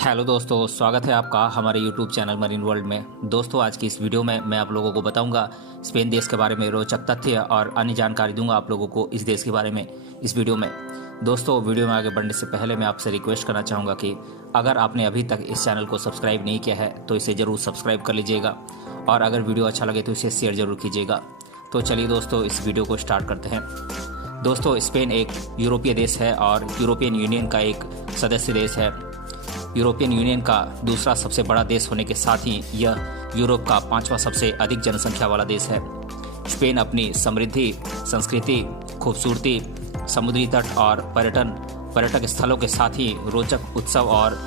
Hello दोस्तों, स्वागत है आपका हमारे यूट्यूब चैनल मरीन वर्ल्ड में। दोस्तों, आज की इस वीडियो में मैं आप लोगों को बताऊंगा स्पेन देश के बारे में रोचक तथ्य और अन्य जानकारी दूंगा आप लोगों को इस देश के बारे में इस वीडियो में। दोस्तों, वीडियो में आगे बढ़ने से पहले मैं आपसे रिक्वेस्ट करना चाहूँगा कि अगर आपने अभी तक इस चैनल को सब्सक्राइब नहीं किया है तो इसे ज़रूर सब्सक्राइब कर लीजिएगा और अगर वीडियो अच्छा लगे तो इसे शेयर ज़रूर कीजिएगा। तो चलिए दोस्तों, इस वीडियो को स्टार्ट करते हैं। दोस्तों, स्पेन एक यूरोपीय देश है और यूरोपियन यूनियन का एक सदस्य देश है। यूरोपियन यूनियन का दूसरा सबसे बड़ा देश होने के साथ ही यह यूरोप का 5वां सबसे अधिक जनसंख्या वाला देश है। स्पेन अपनी समृद्धि, संस्कृति, खूबसूरती, समुद्री तट और पर्यटक स्थलों के साथ ही रोचक उत्सव और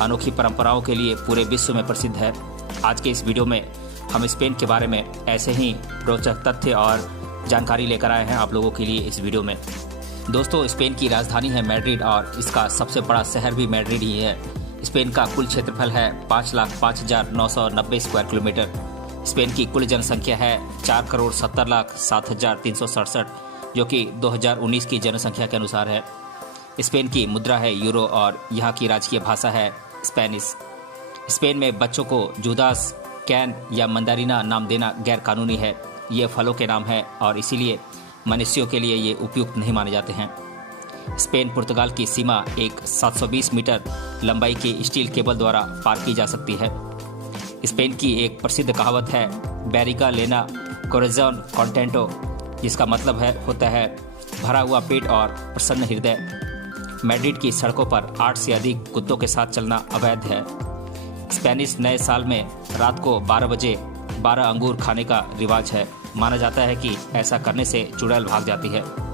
अनोखी परंपराओं के लिए पूरे विश्व में प्रसिद्ध है। आज के इस वीडियो में हम स्पेन के बारे में ऐसे ही रोचक तथ्य और जानकारी लेकर आए हैं आप लोगों के लिए इस वीडियो में। दोस्तों, स्पेन की राजधानी है मैड्रिड और इसका सबसे बड़ा शहर भी मैड्रिड ही है। स्पेन का कुल क्षेत्रफल है 5,05,990 स्क्वायर किलोमीटर। स्पेन की कुल जनसंख्या है 4,70,07,367 जो कि 2019 की जनसंख्या के अनुसार है। स्पेन की मुद्रा है यूरो और यहाँ की राजकीय भाषा है स्पेनिश। स्पेन में बच्चों को जूदास, कैन या मंदारिना नाम देना गैर कानूनी है। ये फलों के नाम है और इसीलिए मनुष्यों के लिए ये उपयुक्त नहीं माने जाते हैं। स्पेन पुर्तगाल की सीमा एक 720 मीटर लंबाई की स्टील केबल द्वारा पार की जा सकती है। स्पेन की एक प्रसिद्ध कहावत है बैरिका लेना कोरेजन कॉन्टेंटो, जिसका मतलब होता है भरा हुआ पेट और प्रसन्न हृदय। मैड्रिड की सड़कों पर 8 से अधिक कुत्तों के साथ चलना अवैध है। स्पेनिश नए साल में रात को 12 बजे 12 अंगूर खाने का रिवाज है। माना जाता है कि ऐसा करने से चुड़ैल भाग जाती है।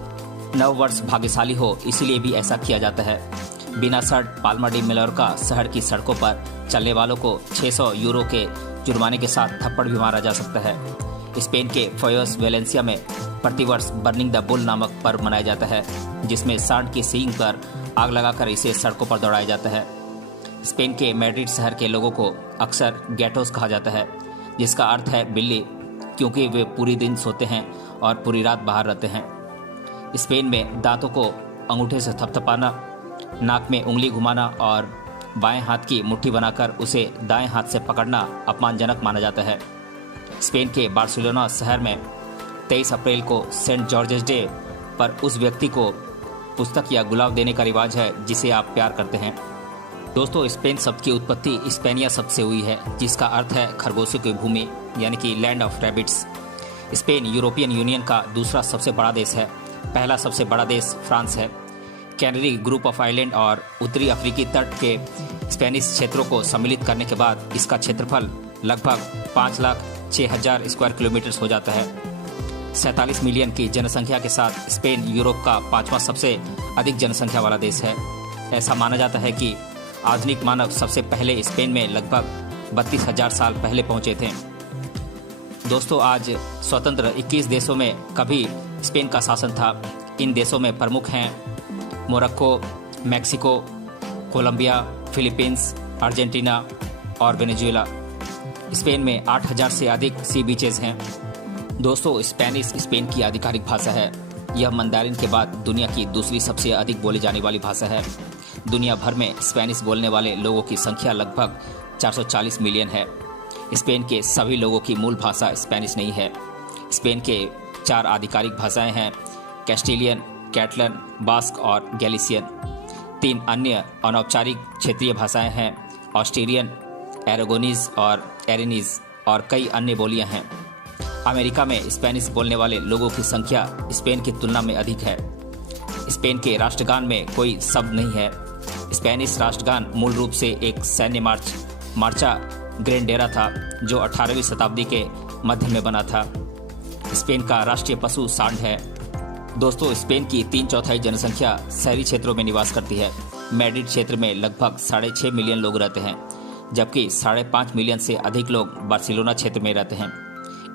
नव वर्ष भाग्यशाली हो इसीलिए भी ऐसा किया जाता है। बिना शर्ट पाल्मा डी मैलोर्का शहर की सड़कों पर चलने वालों को 600 यूरो के जुर्माने के साथ थप्पड़ भी मारा जा सकता है। स्पेन के फोयस वेलेंसिया में प्रतिवर्ष बर्निंग द बुल नामक पर्व मनाया जाता है, जिसमें सांड की सींग पर आग लगाकर इसे सड़कों पर दौड़ाया जाता है। स्पेन के मैड्रिड शहर के लोगों को अक्सर गैटोस कहा जाता है, जिसका अर्थ है बिल्ली, क्योंकि वे पूरी दिन सोते हैं और पूरी रात बाहर रहते हैं। स्पेन में दांतों को अंगूठे से थपथपाना, नाक में उंगली घुमाना और बाएं हाथ की मुट्ठी बनाकर उसे दाएं हाथ से पकड़ना अपमानजनक माना जाता है। स्पेन के बार्सिलोना शहर में 23 अप्रैल को सेंट जॉर्जेस डे पर उस व्यक्ति को पुस्तक या गुलाब देने का रिवाज है जिसे आप प्यार करते हैं। दोस्तों, स्पेन शब्द की उत्पत्ति स्पेनिया शब्द से हुई है, जिसका अर्थ है खरगोशों की भूमि, यानी कि land of rabbits. Spain European union का दूसरा सबसे बड़ा देश है। पहला सबसे बड़ा देश फ्रांस है। कैनरी ग्रुप ऑफ आइलैंड और उत्तरी अफ्रीकी तट के स्पेनिश क्षेत्रों को सम्मिलित करने के बाद इसका क्षेत्रफल लगभग 5,06,000 स्क्वायर किलोमीटर हो जाता है। 47 मिलियन की जनसंख्या के साथ स्पेन यूरोप का 5वां सबसे अधिक जनसंख्या वाला देश है। ऐसा माना जाता है कि आधुनिक मानव सबसे पहले स्पेन में लगभग 32,000 साल पहले पहुंचे थे। दोस्तों, आज स्वतंत्र 21 देशों में कभी स्पेन का शासन था। इन देशों में प्रमुख हैं Morocco, Mexico, Colombia, Philippines, Argentina और वेनेजुएला। स्पेन में 8,000 से अधिक सी बीचेज हैं। दोस्तों, स्पेनिश स्पेन की आधिकारिक भाषा है। यह मंदारिन के बाद दुनिया की दूसरी सबसे अधिक बोली जाने वाली भाषा है। दुनिया भर में स्पेनिश बोलने वाले लोगों की संख्या लगभग 440 मिलियन है। स्पेन के सभी लोगों की मूल भाषा स्पेनिश नहीं है। स्पेन के 4 आधिकारिक भाषाएं हैं कैस्टिलियन, कैटलन, बास्क और गैलिसियन। 3 अन्य अनौपचारिक क्षेत्रीय भाषाएं हैं ऑस्ट्रियन, एरागोनीज और एरेनीज और कई अन्य बोलियां हैं। अमेरिका में स्पेनिश बोलने वाले लोगों की संख्या स्पेन की तुलना में अधिक है। स्पेन के राष्ट्रगान में कोई शब्द नहीं है। स्पेनिश राष्ट्रगान मूल रूप से एक सैन्य मार्चा ग्रेंडेरा था, जो 18वीं शताब्दी के मध्य में बना था। स्पेन का राष्ट्रीय पशु सांड है। दोस्तों, स्पेन की 3/4 जनसंख्या शहरी क्षेत्रों में निवास करती है। मैड्रिड क्षेत्र में लगभग 6.5 मिलियन लोग रहते हैं, जबकि 5.5 मिलियन से अधिक लोग बार्सिलोना क्षेत्र में रहते हैं।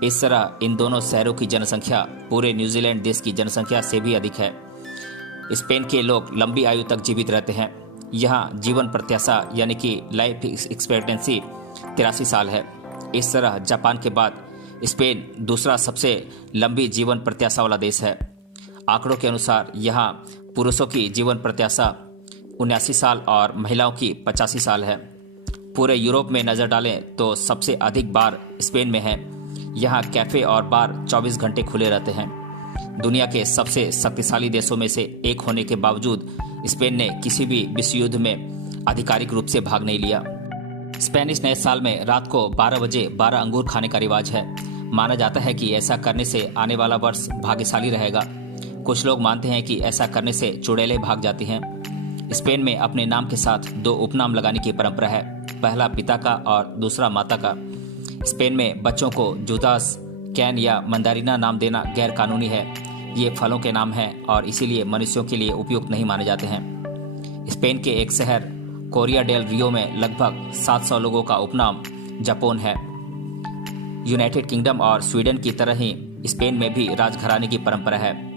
इस तरह इन दोनों शहरों की जनसंख्या पूरे न्यूजीलैंड देश की जनसंख्या से भी अधिक है। स्पेन के लोग लंबी आयु तक जीवित रहते हैं। यहाँ जीवन प्रत्याशा यानी कि लाइफ एक्सपेक्टेंसी 83 साल है। इस तरह जापान के बाद स्पेन दूसरा सबसे लंबी जीवन प्रत्याशा वाला देश है। आंकड़ों के अनुसार यहाँ पुरुषों की जीवन प्रत्याशा 79 साल और महिलाओं की 85 साल है। पूरे यूरोप में नज़र डालें तो सबसे अधिक बार स्पेन में है। यहाँ कैफ़े और बार 24 घंटे खुले रहते हैं। दुनिया के सबसे शक्तिशाली देशों में से एक होने के बावजूद स्पेन ने किसी भी विश्व युद्ध में आधिकारिक रूप से भाग नहीं लिया। स्पेनिश नए साल में रात को 12 बजे 12 अंगूर खाने का रिवाज है। माना जाता है कि ऐसा करने से आने वाला वर्ष भाग्यशाली रहेगा। कुछ लोग मानते हैं कि ऐसा करने से चुड़ैलें भाग जाती हैं। स्पेन में अपने नाम के साथ 2 उपनाम लगाने की परंपरा है, पहला पिता का और दूसरा माता का। स्पेन में बच्चों को जूदास, कैन या मंदारिना नाम देना गैर कानूनी है। ये फलों के नाम हैं और इसीलिए मनुष्यों के लिए उपयुक्त नहीं माने जाते हैं। स्पेन के एक शहर कोरिया डेल रियो में लगभग 700 लोगों का उपनाम जापोन है। यूनाइटेड किंगडम और स्वीडन की तरह ही स्पेन में भी राजघराने की परंपरा है।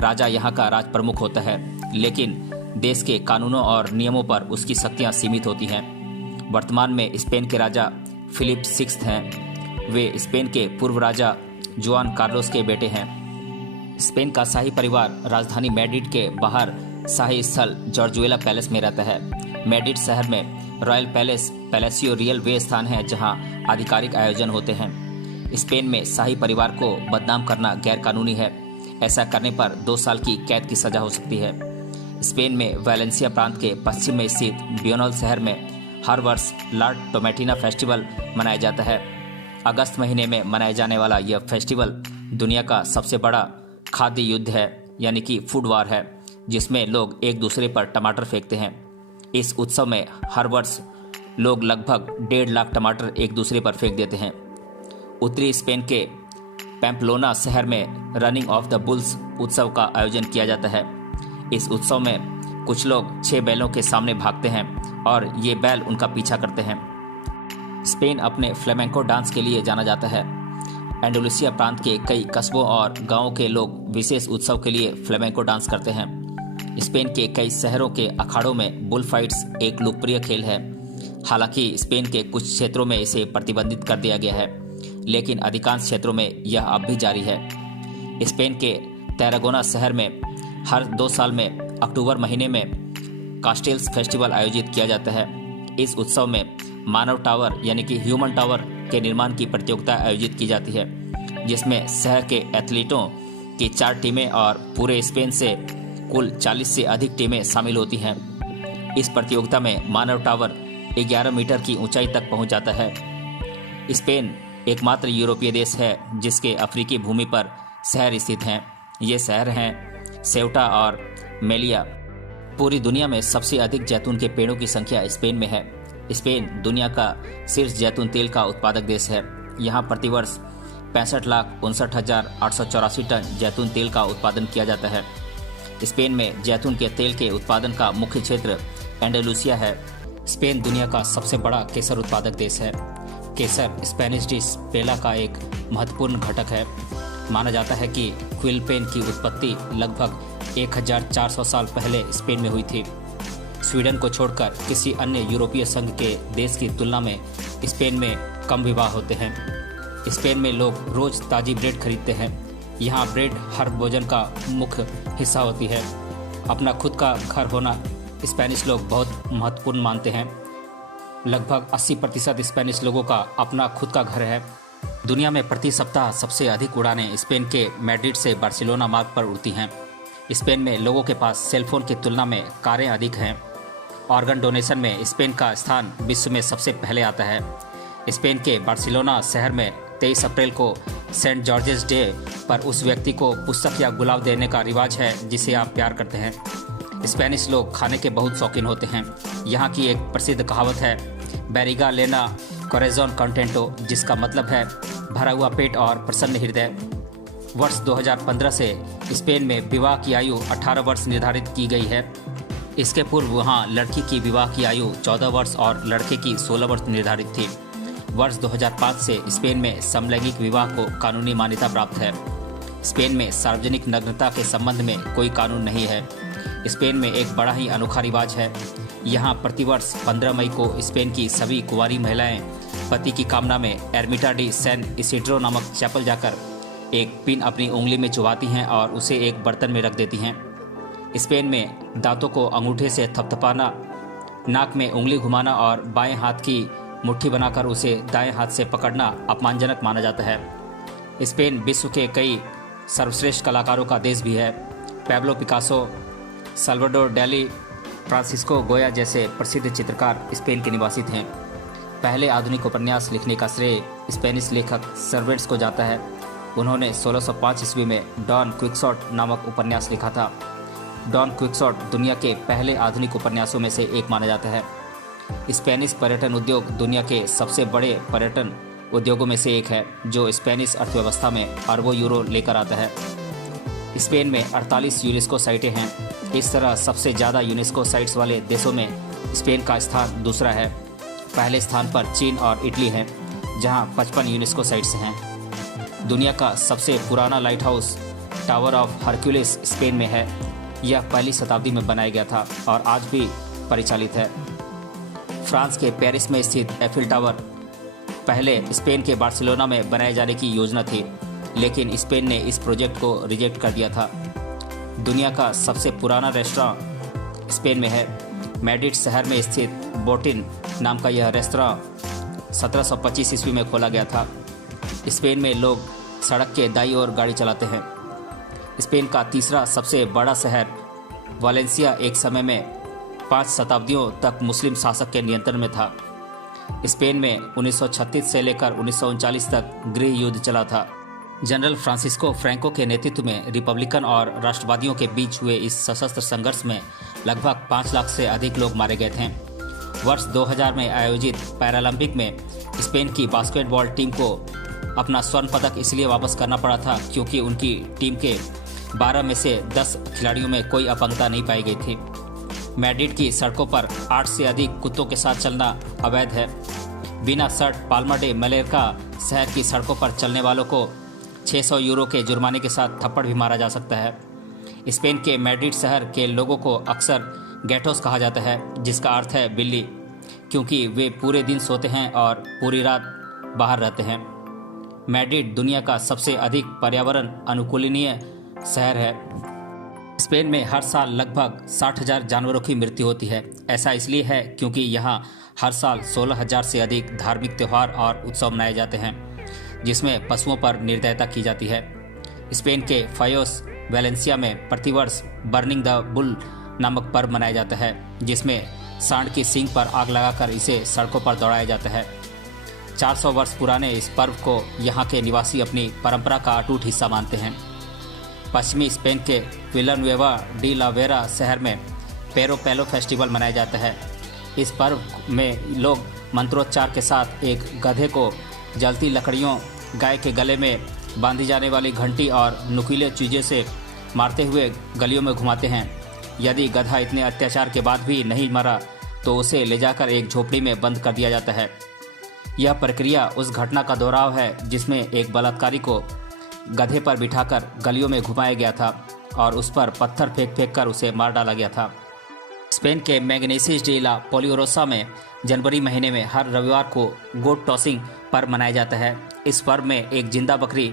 राजा यहाँ का राज प्रमुख होता है, लेकिन देश के कानूनों और नियमों पर उसकी शक्तियाँ सीमित होती हैं। वर्तमान में स्पेन के राजा फिलिप 6 हैं। वे स्पेन के पूर्व राजा जुआन कार्लोस के बेटे हैं। स्पेन का शाही परिवार राजधानी मैड्रिड के बाहर शाही स्थल जॉर्जुएला पैलेस में रहता है। मैड्रिड शहर में रॉयल पैलेस, पैलेसियो रियल वे स्थान है जहां आधिकारिक आयोजन होते हैं। स्पेन में शाही परिवार को बदनाम करना गैर कानूनी है। ऐसा करने पर 2 साल की कैद की सजा हो सकती है। स्पेन में वैलेंसिया प्रांत के पश्चिम में स्थित ब्यूनोल शहर में हर वर्ष ला टोमेटिना फेस्टिवल मनाया जाता है। अगस्त महीने में मनाया जाने वाला यह फेस्टिवल दुनिया का सबसे बड़ा खाद्य युद्ध है, यानी कि फूड वार है, जिसमें लोग एक दूसरे पर टमाटर फेंकते हैं। इस उत्सव में हर वर्ष लोग लगभग 1.5 लाख टमाटर एक दूसरे पर फेंक देते हैं। उत्तरी स्पेन के पैम्पलोना शहर में रनिंग ऑफ द बुल्स उत्सव का आयोजन किया जाता है। इस उत्सव में कुछ लोग 6 बैलों के सामने भागते हैं और ये बैल उनका पीछा करते हैं। स्पेन अपने फ्लेमेंको डांस के लिए जाना जाता है। एंडोलुसिया प्रांत के कई कस्बों और गांवों के लोग विशेष उत्सव के लिए फ्लेमेंको डांस करते हैं। स्पेन के कई शहरों के अखाड़ों में बुल फाइट्स एक लोकप्रिय खेल है। हालांकि स्पेन के कुछ क्षेत्रों में इसे प्रतिबंधित कर दिया गया है, लेकिन अधिकांश क्षेत्रों में यह अब भी जारी है। स्पेन के तैरागोना शहर में हर 2 साल में अक्टूबर महीने में कास्टेल्स फेस्टिवल आयोजित किया जाता है। इस उत्सव में मानव टावर यानी कि ह्यूमन टावर के निर्माण की प्रतियोगिता आयोजित की जाती है, जिसमें शहर के एथलीटों की 4 टीमें और पूरे स्पेन से कुल 40 से अधिक टीमें शामिल होती हैं। इस प्रतियोगिता में मानव टावर 11 मीटर की ऊंचाई तक पहुंच जाता है। स्पेन एकमात्र यूरोपीय देश है जिसके अफ्रीकी भूमि पर शहर स्थित हैं। ये शहर हैं सेउटा और मेलिया। पूरी दुनिया में सबसे अधिक जैतून के पेड़ों की संख्या स्पेन में है। स्पेन दुनिया का शीर्ष जैतून तेल का उत्पादक देश है। यहाँ प्रतिवर्ष 65,59,884 टन जैतून तेल का उत्पादन किया जाता है। स्पेन में जैतून के तेल के उत्पादन का मुख्य क्षेत्र एंडलुसिया है। स्पेन दुनिया का सबसे बड़ा केसर उत्पादक देश है। केसर स्पेनिश डिश पेला का एक महत्वपूर्ण घटक है। माना जाता है कि क्विलपेन की उत्पत्ति लगभग 1400 साल पहले स्पेन में हुई थी। स्वीडन को छोड़कर किसी अन्य यूरोपीय संघ के देश की तुलना में स्पेन में कम विवाह होते हैं। स्पेन में लोग रोज ताज़ी ब्रेड खरीदते हैं। यहाँ ब्रेड हर भोजन का मुख्य हिस्सा होती है। अपना खुद का घर होना स्पेनिश लोग बहुत महत्वपूर्ण मानते हैं। लगभग 80% स्पेनिश लोगों का अपना खुद का घर है। दुनिया में प्रति सप्ताह सबसे अधिक उड़ानें स्पेन के मैड्रिड से बार्सिलोना मार्ग पर उड़ती हैं। स्पेन में लोगों के पास सेलफोन की तुलना में कारें अधिक हैं। ऑर्गन डोनेशन में स्पेन का स्थान विश्व में सबसे पहले आता है। स्पेन के बार्सिलोना शहर में 23 अप्रैल को सेंट जॉर्जेस डे पर उस व्यक्ति को पुस्तक या गुलाब देने का रिवाज है जिसे आप प्यार करते हैं। स्पेनिश लोग खाने के बहुत शौकीन होते हैं। यहाँ की एक प्रसिद्ध कहावत है, बैरिगा लेना कोरेजोन कंटेंटो, जिसका मतलब है भरा हुआ पेट और प्रसन्न हृदय। वर्ष 2015 से स्पेन में विवाह की आयु 18 वर्ष निर्धारित की गई है। इसके पूर्व वहाँ लड़की की विवाह की आयु 14 वर्ष और लड़के की 16 वर्ष निर्धारित थी। वर्ष 2005 से स्पेन में समलैंगिक विवाह को कानूनी मान्यता प्राप्त है। स्पेन में सार्वजनिक नग्नता के संबंध में कोई कानून नहीं है। स्पेन में एक बड़ा ही अनोखा रिवाज है। यहाँ प्रतिवर्ष 15 मई को स्पेन की सभी कुंवारी महिलाएं पति की कामना में एर्मिटा डी सैन इसिड्रो नामक चैपल जाकर एक पिन अपनी उंगली में चुभाती हैं और उसे एक बर्तन में रख देती हैं। स्पेन में दांतों को अंगूठे से थपथपाना, नाक में उंगली घुमाना और बाएं हाथ की मुट्ठी बनाकर उसे दाएं हाथ से पकड़ना अपमानजनक माना जाता है। स्पेन विश्व के कई सर्वश्रेष्ठ कलाकारों का देश भी है। पैब्लो पिकासो, साल्वाडोर डाली, फ्रांसिस्को गोया जैसे प्रसिद्ध चित्रकार स्पेन के निवासी थे। पहले आधुनिक उपन्यास लिखने का श्रेय स्पेनिश लेखक सर्वेंट्स को जाता है। उन्होंने 1605 ईस्वी में डॉन क्विक्सोट नामक उपन्यास लिखा था। डॉन क्विक्सोट दुनिया के पहले आधुनिक उपन्यासों में से एक माना जाता है। स्पेनिश पर्यटन उद्योग दुनिया के सबसे बड़े पर्यटन उद्योगों में से एक है, जो स्पेनिश अर्थव्यवस्था में अरबों यूरो लेकर आता है। स्पेन में 48 यूनेस्को साइटें हैं। इस तरह सबसे ज़्यादा यूनेस्को साइट्स वाले देशों में स्पेन का स्थान दूसरा है। पहले स्थान पर चीन और इटली हैं, जहां 55 यूनेस्को साइट्स हैं। दुनिया का सबसे पुराना light house tower of Hercules Spain में है। यह पहली शताब्दी में बनाया गया था और आज भी परिचालित है। फ्रांस के पेरिस में स्थित एफिल टावर पहले स्पेन के बार्सिलोना में बनाए जाने की योजना थी, लेकिन स्पेन ने इस प्रोजेक्ट को रिजेक्ट कर दिया था। दुनिया का सबसे पुराना रेस्टोरेंट स्पेन में है। मैड्रिड शहर में स्थित बोटिन नाम का यह रेस्तरां 1725 ईस्वी में खोला गया था। स्पेन में लोग सड़क के दाईं ओर गाड़ी चलाते हैं। स्पेन का तीसरा सबसे बड़ा शहर वालेंसिया एक समय में 5 शताब्दियों तक मुस्लिम शासक के नियंत्रण में था। स्पेन में 1936 से लेकर 1939 तक गृह युद्ध चला था। जनरल फ्रांसिस्को फ्रैंको के नेतृत्व में रिपब्लिकन और राष्ट्रवादियों के बीच हुए इस सशस्त्र संघर्ष में लगभग 5 लाख से अधिक लोग मारे गए थे। वर्ष 2000 में आयोजित पैरालंपिक में स्पेन की बास्केटबॉल टीम को अपना स्वर्ण पदक इसलिए वापस करना पड़ा था क्योंकि उनकी टीम के 12 में से 10 खिलाड़ियों में कोई अपंगता नहीं पाई गई थी। मैड्रिड की सड़कों पर 8 से अधिक कुत्तों के साथ चलना अवैध है। बिना शर्ट पाल्मा डे मैलोर्का शहर की सड़कों पर चलने वालों को 600 यूरो के जुर्माने के साथ थप्पड़ भी मारा जा सकता है। स्पेन के मैड्रिड शहर के लोगों को अक्सर गैटोस कहा जाता है, जिसका अर्थ है बिल्ली, क्योंकि वे पूरे दिन सोते हैं और पूरी रात बाहर रहते हैं। मैड्रिड दुनिया का सबसे अधिक पर्यावरण अनुकूलनीय शहर है। स्पेन में हर साल लगभग 60,000 जानवरों की मृत्यु होती है। ऐसा इसलिए है क्योंकि यहाँ हर साल 16,000 से अधिक धार्मिक त्यौहार और उत्सव मनाए जाते हैं, जिसमें पशुओं पर निर्दयता की जाती है। स्पेन के फायोस वेलेंसिया में प्रतिवर्ष बर्निंग द बुल नामक पर्व मनाया जाता है, जिसमें सांड की सींग पर आग लगाकर इसे सड़कों पर दौड़ाया जाता है। 400 वर्ष पुराने इस पर्व को यहाँ के निवासी अपनी परंपरा का अटूट हिस्सा मानते हैं। पश्चिमी स्पेन के विलानुएवा डी ला वेरा शहर में पेरो पेलो फेस्टिवल मनाया जाता है। इस पर्व में लोग मंत्रोच्चार के साथ एक गधे को जलती लकड़ियों, गाय के गले में बांधी जाने वाली घंटी और नुकीले चीज़ों से मारते हुए गलियों में घुमाते हैं। यदि गधा इतने अत्याचार के बाद भी नहीं मरा तो उसे ले जाकर एक झोपड़ी में बंद कर दिया जाता है। यह प्रक्रिया उस घटना का दोहराव है जिसमें एक बलात्कारी को गधे पर बिठाकर गलियों में घुमाया गया था और उस पर पत्थर फेंक कर उसे मार डाला गया था। स्पेन के मैग्नेसिस डी ला पोलियोरोसा में जनवरी महीने में हर रविवार को गोट टॉसिंग पर्व मनाया जाता है। इस पर्व में एक जिंदा बकरी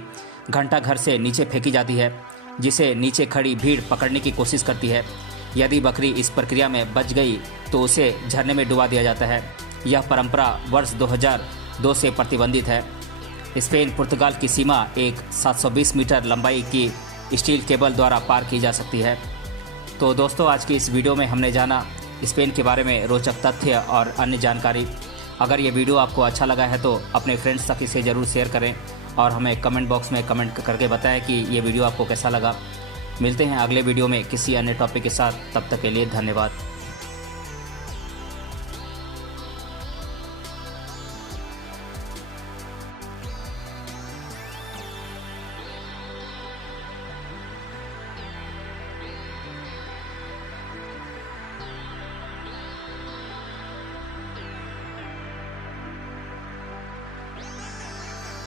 घंटा घर से नीचे फेंकी जाती है, जिसे नीचे खड़ी भीड़ पकड़ने की कोशिश करती है। यदि बकरी इस प्रक्रिया में बच गई तो उसे झरने में डुबा दिया जाता है। यह परंपरा वर्ष 2002 से प्रतिबंधित है। स्पेन पुर्तगाल की सीमा एक 720 मीटर लंबाई की स्टील केबल द्वारा पार की जा सकती है। तो दोस्तों, आज की इस वीडियो में हमने जाना स्पेन के बारे में रोचक तथ्य और अन्य जानकारी। अगर ये वीडियो आपको अच्छा लगा है तो अपने फ्रेंड्स तक इसे ज़रूर शेयर करें और हमें कमेंट बॉक्स में कमेंट करके बताएं कि ये वीडियो आपको कैसा लगा। मिलते हैं अगले वीडियो में किसी अन्य टॉपिक के साथ। तब तक के लिए धन्यवाद।